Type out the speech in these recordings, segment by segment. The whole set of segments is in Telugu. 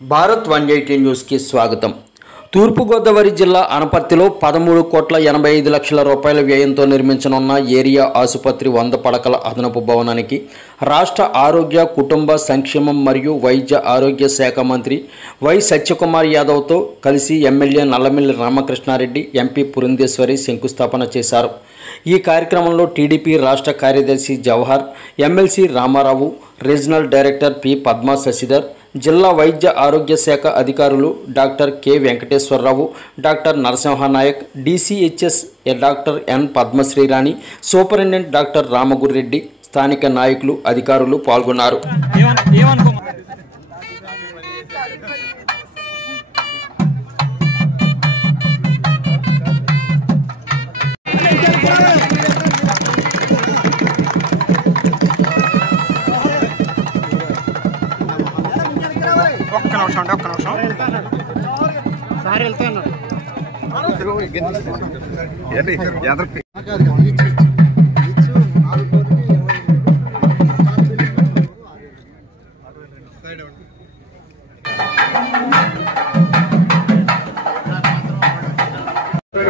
భారత్ 180 న్యూస్కి స్వాగతం. తూర్పుగోదావరి జిల్లా అనపర్తిలో 13,85,00,000 రూపాయల వ్యయంతో నిర్మించనున్న ఏరియా ఆసుపత్రి 100 పడకల అదనపు భవనానికి రాష్ట్ర ఆరోగ్య కుటుంబ సంక్షేమం మరియు వైద్య ఆరోగ్య శాఖ మంత్రి వై సత్యకుమార్ యాదవ్తో కలిసి ఎమ్మెల్యే నల్లమిల్లి రామకృష్ణారెడ్డి, ఎంపీ పురంధేశ్వరి శంకుస్థాపన చేశారు. ఈ కార్యక్రమంలో టీడీపీ రాష్ట్ర కార్యదర్శి Jawahar, MLC Ramarao, regional director P Padma Sasidhar, జిల్లా వైద్య ఆరోగ్య శాఖ అధికారులు doctor K Venkateswararao, doctor Narasimhanayak, DCHS doctor N Padmasrirani, superintendent doctor Ramagureddy, స్థానిక నాయకులు, అధికారులు పాల్గొన్నారు.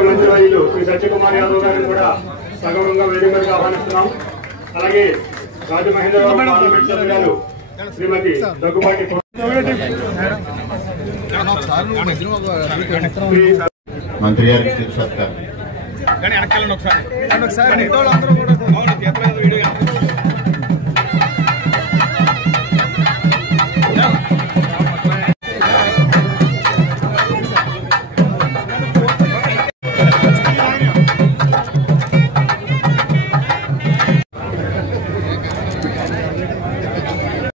మంత్రివర్యులు శ్రీ సత్యకుమార్ యాదవ్ గారిని కూడా సగౌరవంగా వేదికగా ఆహ్వానిస్తున్నాం. అలాగే రాజమహేంద్రరావు పార్లమెంట్ సభ్యురాలు శ్రీమతి దగ్గుబాటి మంత్రి గారికి సత్కారం.